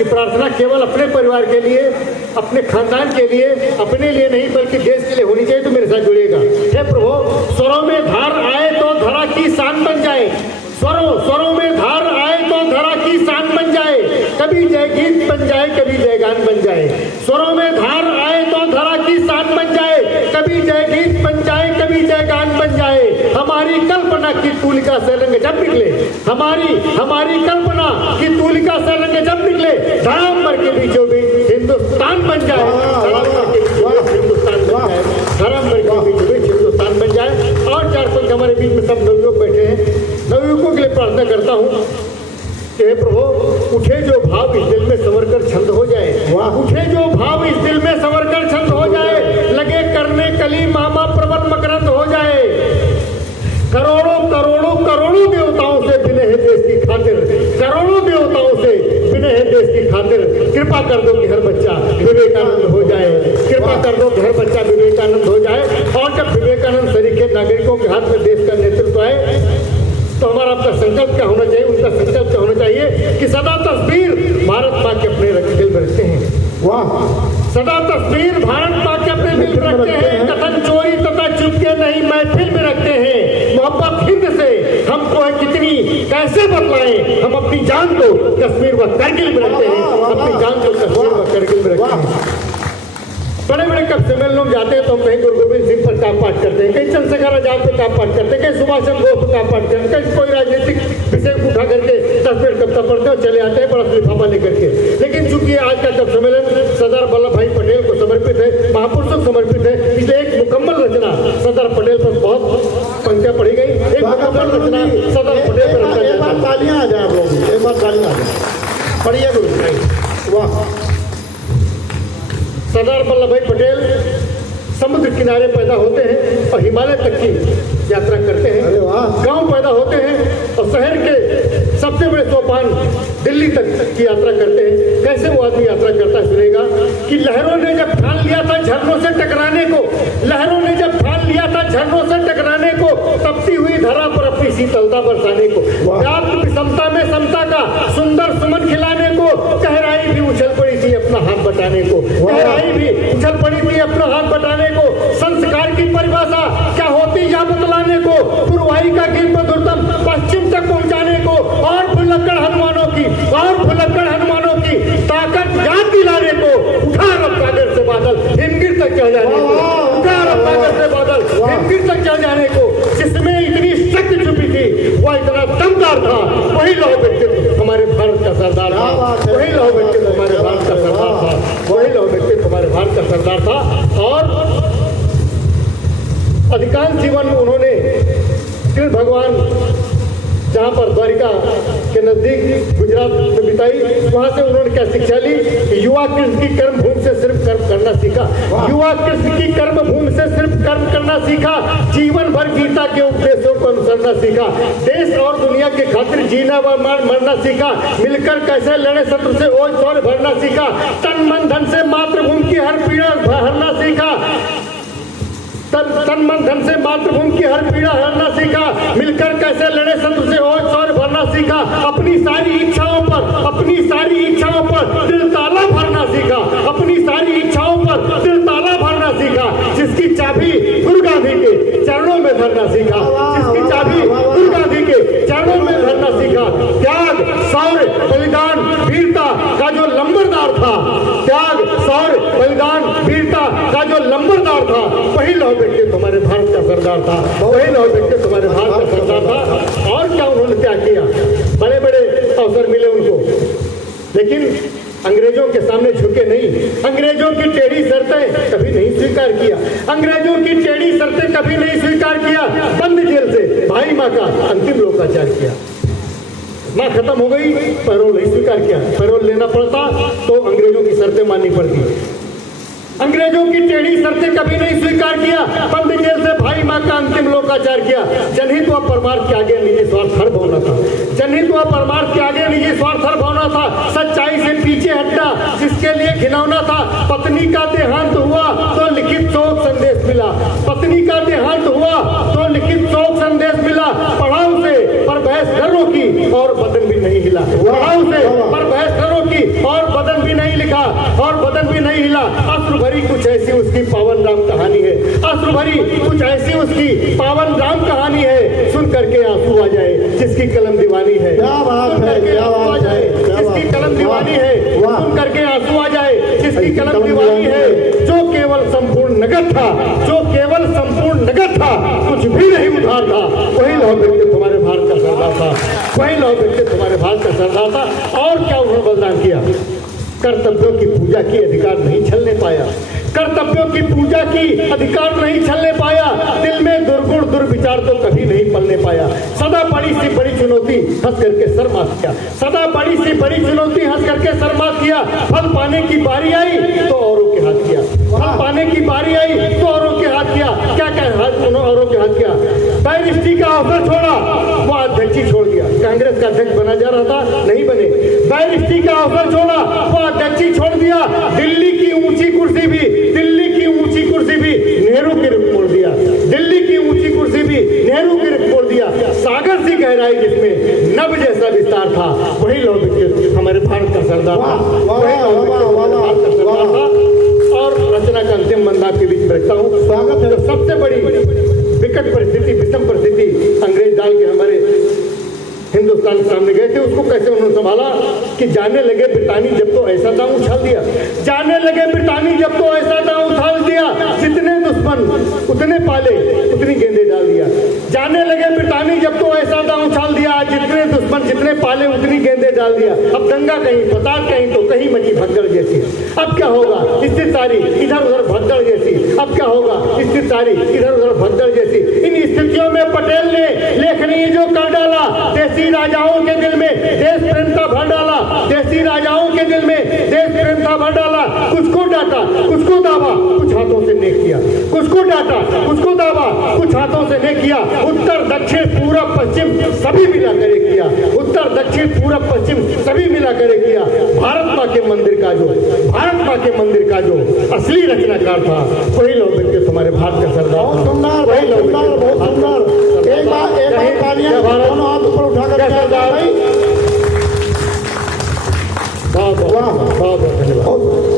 कि प्रार्थना केवल अपने परिवार के लिए, अपने खानदान के लिए, अपने लिए नहीं बल्कि देश के लिए होनी चाहिए। तो मेरे साथ जुड़िएगा। हे प्रभु, स्वरों में धार आए तो धरा की शान बन जाए। स्वरों में धार आए तो धरा की शान बन जाए। कभी जय गीत बन जाए, कभी जय गान बन जाए। स्वरों में धार आए तो धरा की शान बन जाए। कभी जय गीत बन जाए, कभी जय गान बन जाए। हमारी कल्पना की तूलिका से रंग जब निकले, हमारी कल्पना की तूलिका से रंग जब निकले, धड़ाम के बीचों बीच हिंदुस्तान बन जाए। हिंदुस्तान बन जाए, धड़ाम के बीचों बीच हिंदुस्तान बन जाए। और 4 पंख हमारे बीच में सब नवयुवक बैठे हैं। नवयुवकों के लिए प्रार्थना करता हूँ कि हे प्रभु, उठे जो भाव इस दिल में संवर कर छंद हो जाए। उठे जो भाव इस दिल में संवर कर छंद हो जाए। लगे करने कली मामा प्रबल मकरंद हो जाए। करोड़ों करोड़ों करोड़ों देवताओं से बिने हैं देश की खातिर। करोड़ों देवताओं से बिने हैं देश की खातिर। कृपा कर दो कि हर बच्चा विवेकानंद हो जाए। कृपा कर दो कि हर बच्चा विवेकानंद हो जाए। और जब विवेकानंद सरीखे नागरिकों के हाथ में देश का नेतृत्व आए तो हमारा आपका संकल्प क्या होना चाहिए? उनका संकल्प क्या होना चाहिए कि सदा तस्वीर भारत माँ के अपने दिल में रखते हैं। वाह, सदा तस्वीर भारत माँ के अपने दिल में रखते हैं। कथन चोरी तथा चुपके नहीं महफिल में रखते हैं। मोहब्बत हिंद से हमको है कितनी कैसे बतलाएं। हम अपनी जान को कश्मीर व करगिल में रखते हैं। अपनी जान को कश्मीर व करगिल में रखते हैं। बड़े बड़े कब सम्मेलन लोग जाते हैं तो हम कहीं गुरु गोविंद सिंह पर काम पाठ करते हैं, कहीं चंद्रशेखर आजाद पर काम पाठ करते हैं, कहीं सुभाष चंद्र बोस पर काम पाठ करते हैं, कहीं कोई राजनीतिक विषय उठा करके 10 मिनट कविता पढ़ते हैं और चले आते हैं बड़ा लिफाफा लेकर के। लेकिन चूंकि आज का कब सम्मेलन सरदार वल्लभ भाई पटेल को समर्पित है, महापुरुषों को समर्पित है, इसलिए एक मुकम्मल रचना सरदार पटेल पर बहुत पंक्तियां पढ़ी गई। एक मुकम्मल रचना सरदार पटेल पर रचा जाए। तालियां आ जाए आप लोग, एक बार तालियां आ जाए। पढ़िए गुरु। वाह। सरदार वल्लभ भाई पटेल समुद्र किनारे पैदा होते हैं और हिमालय तक की यात्रा करते हैं। गांव पैदा होते हैं और शहर के सबसे बड़े सोपान दिल्ली तक की यात्रा करते हैं। कैसे वो आदमी यात्रा करता सुनेगा कि लहरों ने जब ठान लिया था झरनों से टकराने को, लहरों ने जब ठान लिया था झरनों से टकराने को, तपती हुई धरा पर अपनी शीतलता बरसाने को, व्याप्त विषमता में समता का सुंदर सुमन खिलाने को, गहराई भी उछल पड़ी थी अपना हाथ बटाने को, गहराई भी उछल पड़ी थी अपना हाथ बटाने को। संस्कार की परिभाषा क्या होती या बतलाने को, पूर्वाई का गीत मधुरतम पश्चिम तक पहुंचाने को, और भुलक्कड़ हनुमानों की ताकत याद दिलाने को, उठा रब सागर से बादल हिमगिर तक चढ़ जाने को, उठा रब सागर से बादल हिमगिर तक चढ़ जाने को। जिसमें इतनी शक्ति छुपी थी वह इतना दमदार था। वही लौह व्यक्तित्व हमारे भारत का सरदार था। वही लौह व्यक्तित्व हमारे भारत का सरदार था। वही लौह व्यक्तित्व हमारे भारत का सरदार था। और अधिकांश जीवन उन्होंने कृष्ण भगवान जहाँ पर द्वारिका के नजदीक गुजरात में बिताई, वहां से उन्होंने क्या शिक्षा ली? युवा कृष्ण की कर्म भूमि से सिर्फ कर्म करना सीखा। युवा कृष्ण की कर्म भूमि से सिर्फ कर्म करना सीखा। जीवन भर गीता के उपदेशों को अनुसरना सीखा। देश और दुनिया के खातिर जीना व मरना सीखा। मिलकर कैसे लड़े शत्रु से ओज शौर्य भरना सीखा। तन मन धन से मातृभूमि की हर पीड़ा हरना सीखा। तन मन धन से मातृभूमि की हर पीड़ा हरना सीखा। मिलकर कैसे लड़े शत्रु से ओज शौर्य भरना सीखा। अपनी सारी इच्छाओं पर दिल ताला भरना सीखा। अपनी सारी इच्छाओं पर दिल ताला भरना सीखा। जिसकी चाबी गुरु गांधी के चरणों में धरना सीखा। जिसकी चाबी गुरु गांधी के चरणों में धरना सीखा। त्याग शौर्य बलिदान वीरता का जो लंबरदार था, त्याग शौर्य बलिदान वीरता का जो लंबरदार था, वही लौह व्यक्तित्व हमारे भारत का सरदार था। वही लौह व्यक्तित्व हमारे भारत का सरदार था। और क्या उन्होंने क्या किया? बड़े बड़े अवसर मिले उनको, लेकिन अंग्रेजों के सामने झुके नहीं। अंग्रेजों की टेढ़ी शर्तें कभी नहीं स्वीकार किया। अंग्रेजों की टेढ़ी शर्तें कभी नहीं स्वीकार किया। बंद जेल से भाई माँ का अंतिम लोकाचार किया। माँ खत्म हो गई, पैरोल नहीं स्वीकार किया। पैरोल लेना पड़ता तो अंग्रेजों की शर्तें माननी पड़ती। अंग्रेजों की टेढ़ी शर्तें कभी नहीं स्वीकार किया। बंद जेल से भाई माँ का अंतिम लोकाचार किया। जनहित व परमार्थ के आगे निजी स्वार्थ हर भावना था। जनहित व परमार्थ के आगे निजी स्वार्थ हर भावना था। सच्चाई से पीछे हटना जिसके लिए घिनौना था। पत्नी का देहांत हुआ तो लिखित शोक संदेश मिला। पत्नी का देहांत हुआ तो लिखित शोक संदेश मिला। पढ़ाऊ से पर बहस न रोकी और बदन भी नहीं हिला। पढ़ाऊ से पर बहस न रोकी और भरी कुछ ऐसी उसकी पावन राम कहानी है, आंसू भरी कुछ ऐसी उसकी पावन राम कहानी है, सुन करके आंसू आ जाए जिसकी कलम दीवानी है। क्या बात है, क्या बात है, जिसकी कलम दीवानी है, सुन करके आंसू आ जाए जिसकी कलम दीवानी है। जो केवल संपूर्ण नगद था, जो केवल संपूर्ण नगद था, कुछ भी नहीं उधार था, वही लौह व्यक्ति तुम्हारे भारत का सरदार था, वही लौह व्यक्ति तुम्हारे भारत का सरदार था। और क्या उन्होंने बलिदान किया? कर्तव्यों की पूजा की अधिकार नहीं छलने पाया, कर्तव्यों की पूजा की अधिकार नहीं छलने पाया, दिल में दुर्गुण दुर्विचार तो कभी नहीं पलने पाया। सदा बड़ी सी बड़ी चुनौती हंस करके सर मात किया, सदा बड़ी सी बड़ी चुनौती हंस करके सर मात किया। फल पाने की बारी आई तो औरों के हाथ किया, फल पाने की बारी आई तो औरों के हाथ किया। क्या क्या हाथ औरों के हाथ किया? बैरिस्ट्री का अवसर छोड़ा, वो अध्यक्ष छोड़ दिया। कांग्रेस का अध्यक्ष बना जा रहा था, नहीं बने। बैरिस्ट्री का अवसर छोड़ा, वो अध्यक्ष छोड़ दिया। दिल्ली की ऊंची कुर्सी भी, दिल्ली की ऊंची कुर्सी भी नेहरू के रुख मोड़ दिया, दिल्ली की ऊंची कुर्सी भी नेहरू के रुख मोड़ दिया। सागर सी गहराई जिसमें नभ जैसा विस्तार था, वही लौह व्यक्ति हमारे भारत का सरदार था, वही लौह व्यक्ति हमारे भारत का सरदार था। और रचना का अंतिम मंद आपके बीच में रखता हूँ। स्वागत है। सबसे बड़ी विकट परिस्थिति, विषम परिस्थिति अंग्रेज डाल के हमारे हिंदुस्तान के सामने गए थे, उसको कैसे उन्होंने संभाला कि जाने लगे ब्रिटानी जब तो ऐसा था उछाल दिया, जाने लगे ब्रिटानी जब तो ऐसा था उछाल दिया। जितने दुश्मन उतने पाले, उतनी गेंदे डाल दिया। जाने लगे ब्रिटानी जब तो ऐसा था उछाल दिया, जितने दुश्मन जितने पाले उतनी गेंदे डाल दिया। अब दंगा कहीं, फसाद कहीं तो कहीं मची भगदड़ जैसी। अब क्या होगा? स्थिति सारी इधर उधर भगदड़ जैसी। अब क्या होगा? स्थिति सारी इधर उधर भगदड़ जैसी। इन स्थितियों में पटेल ने लेखनी जो कर डाला, देसी राजाओं के दिल में देश प्रेम का भर डाला, देसी राजाओं के दिल में देश प्रेम का भर डाला। कुछ को डांटा, कुछ को दावा, कुछ हाथों से नेक किया, कुछ को डांटा, कुछ को दावा, कुछ हाथों से नेक किया। उत्तर दक्षिण पूरब पश्चिम सभी मिला करे किया, उत्तर दक्षिण पूरब पश्चिम सभी मिला करे किया। भारत माँ के मंदिर का जो, भारत माँ के मंदिर का जो असली रचनाकार था, वही लौह व्यक्ति तुम्हारे भारत का सरदार। बहुत सुंदर, वही लौह बहुत सुंदर, बहुत सुंदर। एक बार तालियां दोनों हाथ ऊपर उठाकर बहुत बहुत धन्यवाद।